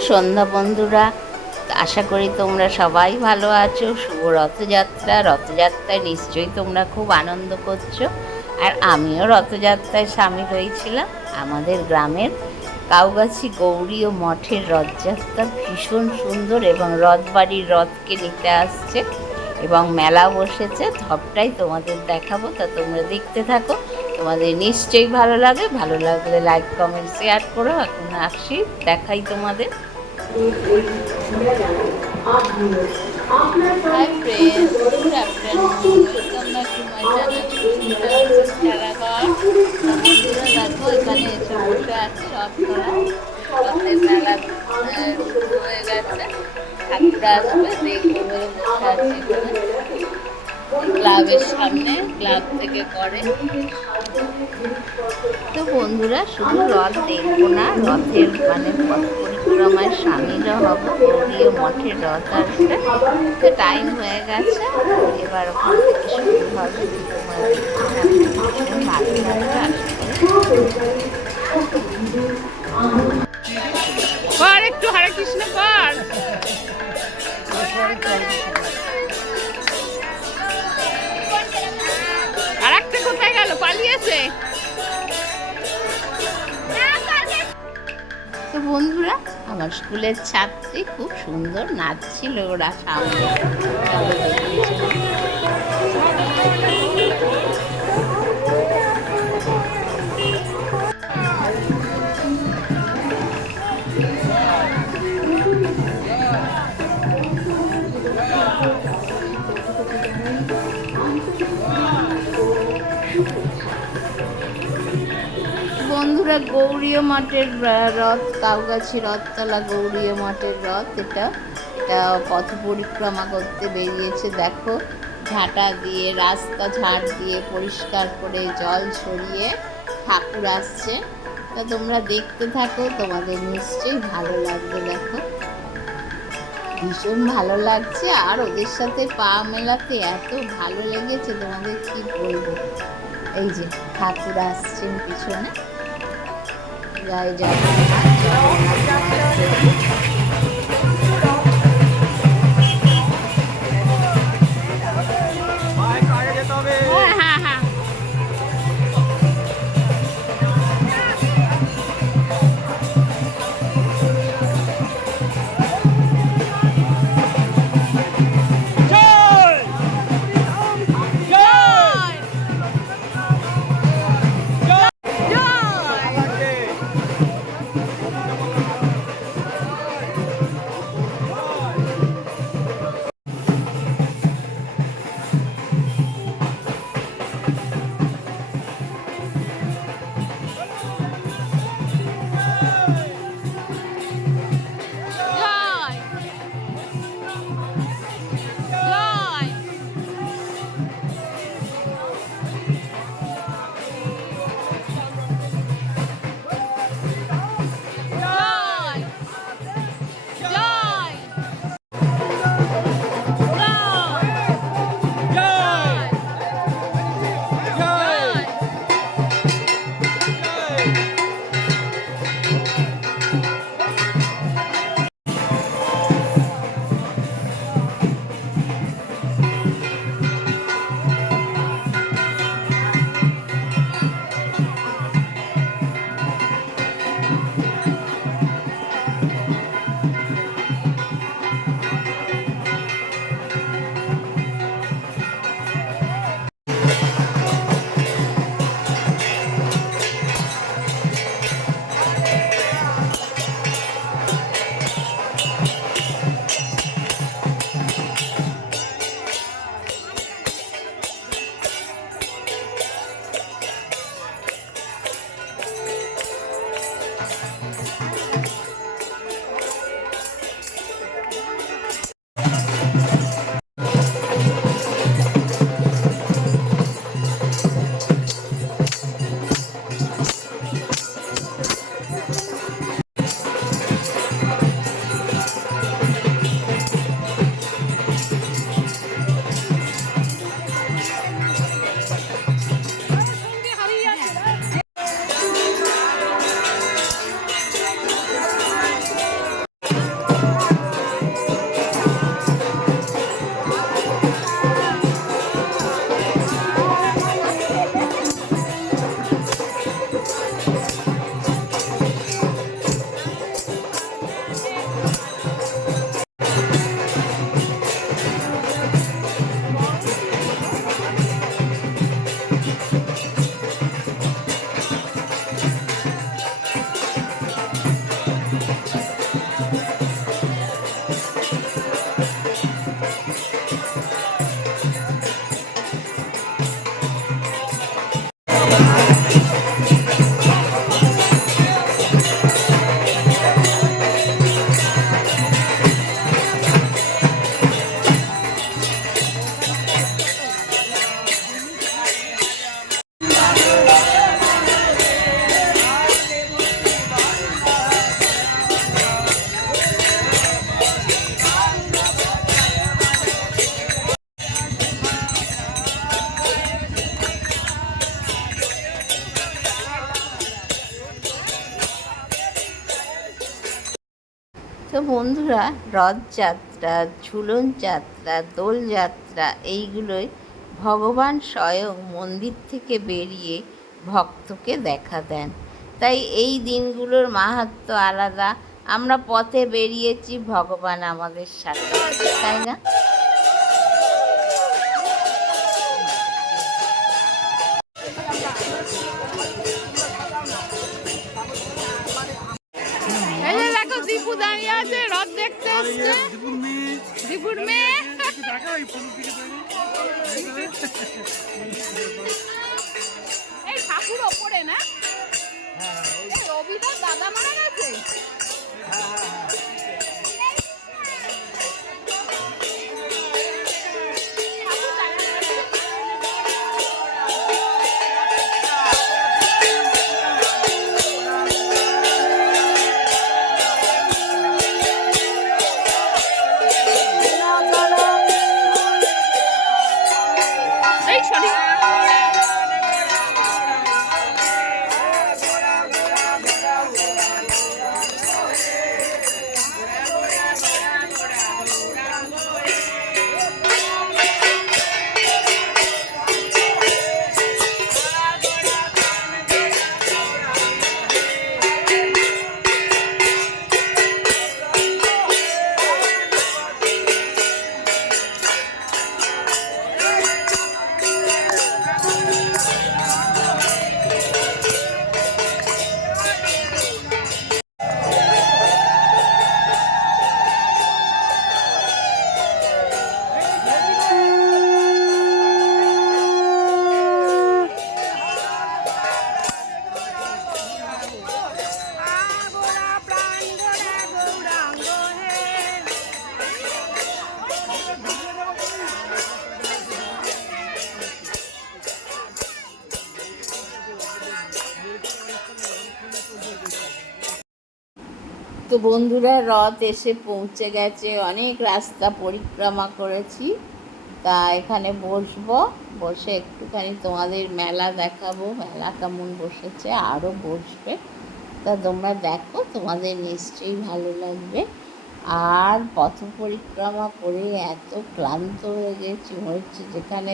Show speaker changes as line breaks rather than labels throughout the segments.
সন্ধ্যা বন্ধুরা। আশা করি তোমরা সবাই ভালো আছো। শুভ রথযাত্রা। রথযাত্রায় নিশ্চয়ই তোমরা খুব আনন্দ করছ। আর আমিও রথযাত্রায় সামিল হয়েছিলাম। আমাদের গ্রামের কাউগাছি গৌরী ও মঠের রথযাত্রা ভীষণ সুন্দর এবং রথবাড়ির রথকে নিতে আসছে এবং মেলা বসেছে। সবটাই তোমাদের দেখাবো, তা তোমরা দেখতে থাকো। তোমাদের নিশ্চয়ই ভালো লাগে। ভালো লাগলে লাইক কমেন্ট শেয়ার করো। এখন আসি, দেখাই তোমাদের। এখানে বসে হয়ে ক্লাবের সামনে ক্লাব থেকে করে। তো বন্ধুরা শুধু রথ দেখব না রথের মানে পরিক্রমায় সামিলও হব গৌরীয় মঠের রথ আসবে। তো টাইম হয়ে গেছে এবার ওখান থেকে শুরু হবে।
একটু হরে কৃষ্ণ কর পালিয়েছে
তো বন্ধুরা আমার স্কুলের ছাত্রী খুব সুন্দর নাচছিল ওরা সামনে। গৌরীয় মঠের রথ, কাউগাছি রথতলা গৌরীয় মঠের রথ এটা। এটা পথ পরিক্রমা করতে বেরিয়েছে, দেখো। ঝাঁটা দিয়ে, রাস্তা ঝাড় দিয়ে, পরিষ্কার করে জল ছড়িয়ে ঠাকুর আসছে। তা তোমরা দেখতে থাকো, তোমাদের নিশ্চয়ই ভালো লাগবে, দেখো। ভীষণ ভালো লাগছে, আর ওদের সাথে পা মেলাতে এত ভালো লেগেছে, তোমাদের কি বলব? এই যে, ঠাকুর আসছেন পিছনে। Dari বন্ধুরা রথযাত্রা ঝুলন যাত্রা দোলযাত্রা এইগুলোই ভগবান স্বয়ং মন্দির থেকে বেরিয়ে ভক্তকে দেখা দেন। তাই এই দিনগুলোর মাহাত্ম আলাদা। আমরা পথে বেরিয়েছি ভগবান আমাদের সাথে। তাই না?
দাঁড়িয়ে আছে, রথ দেখতে আসছে দীপুর মেয়ে। এই ঠাকুর ওপরে না? রবিদার দাদা মারা গেছে?
তো বন্ধুরা, রথ এসে পৌঁছে গেছে। অনেক রাস্তা পরিক্রমা করেছি। তা এখানে বসবো। বসে একটুখানি তোমাদের মেলা দেখাবো। মেলা কেমন বসেছে আরও বসবে। তা তোমরা দেখো, তোমাদের নিশ্চয়ই ভালো লাগবে। আর পথ পরিক্রমা করে এত ক্লান্ত হয়ে গেছি, হচ্ছে যেখানে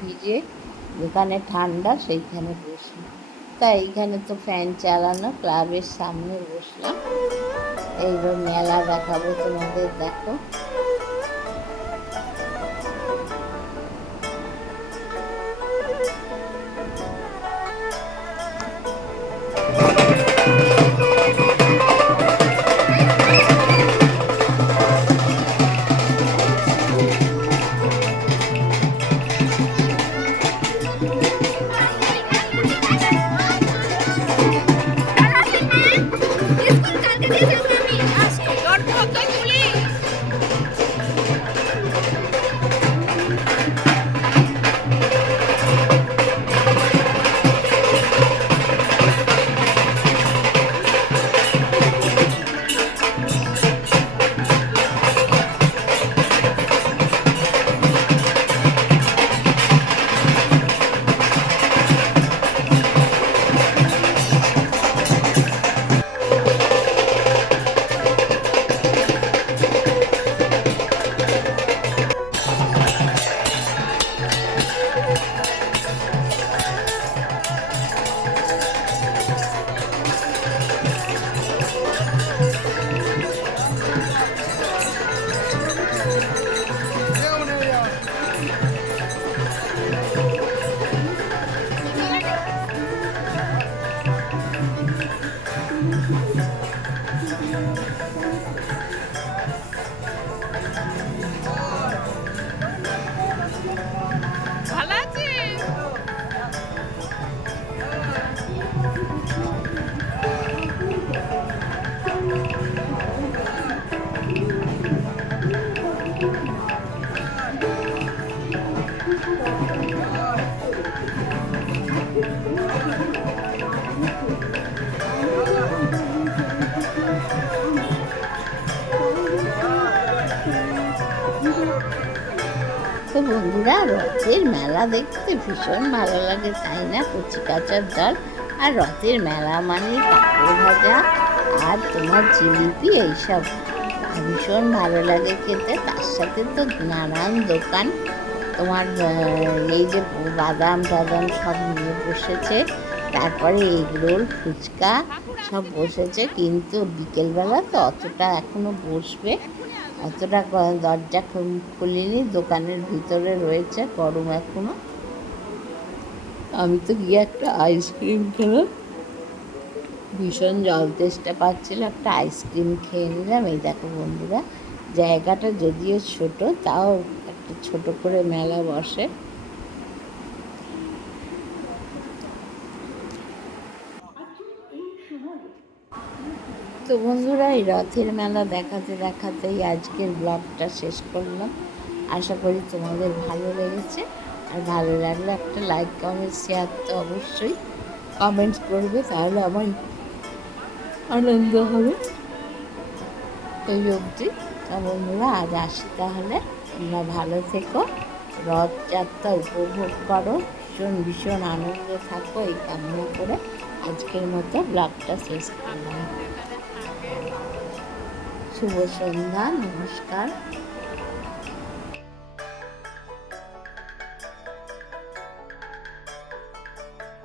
ভিজে, যেখানে ঠান্ডা, সেইখানে বসি তাই এখানে তো ফ্যান চালানো ক্লাবের সামনে বসলাম। এইবার মেলা দেখাবো তোমাদের দেখো। তো বন্ধুরা, রথের মেলা দেখতে ভীষণ ভালো লাগে, তাই না? কচি কাঁচার দল আর রথের মেলা মানে কাপড় ভাজা আর তোমার জিলিপি এইসব। ভীষণ ভালো লাগে খেতে। তার সাথে তো নানান দোকান। তোমার এই যে বাদাম টাদাম সব নিয়ে বসেছে। তারপরে এগ রোল, ফুচকা সব বসেছে। কিন্তু বিকেলবেলা তো অতটা এখনও বসবে। অতটা ক- দরজা খুলিনি, দোকানের ভিতরে রয়েছে গরম এখনও। আমি তো গিয়ে একটা আইসক্রিম খেলাম ভীষণ জল তেষ্টা পাচ্ছিল একটা আইসক্রিম খেয়ে নিলাম। এই দেখো বন্ধুরা, জায়গাটা যদিও ছোট, তাও একটা ছোট করে মেলা বসে। তো বন্ধুরা, এই রথের মেলা দেখাতে দেখাতেই আজকের ব্লগটা শেষ করলাম। আশা করি তোমাদের ভালো লেগেছে। আর ভালো লাগলে একটা লাইক কমেন্ট শেয়ার তো অবশ্যই কমেন্টস করবে, তাহলে আমার আনন্দ হবে। এই অবধি। তা বন্ধুরা, আজ আসি তাহলে। তোমরা ভালো থেকো, রথযাত্রা উপভোগ করো, ভীষণ ভীষণ আনন্দে থাকো, এই কামনা করে আজকের মতো ব্লগটা শেষ করলাম। শুভ সন্ধ্যা নমস্কার।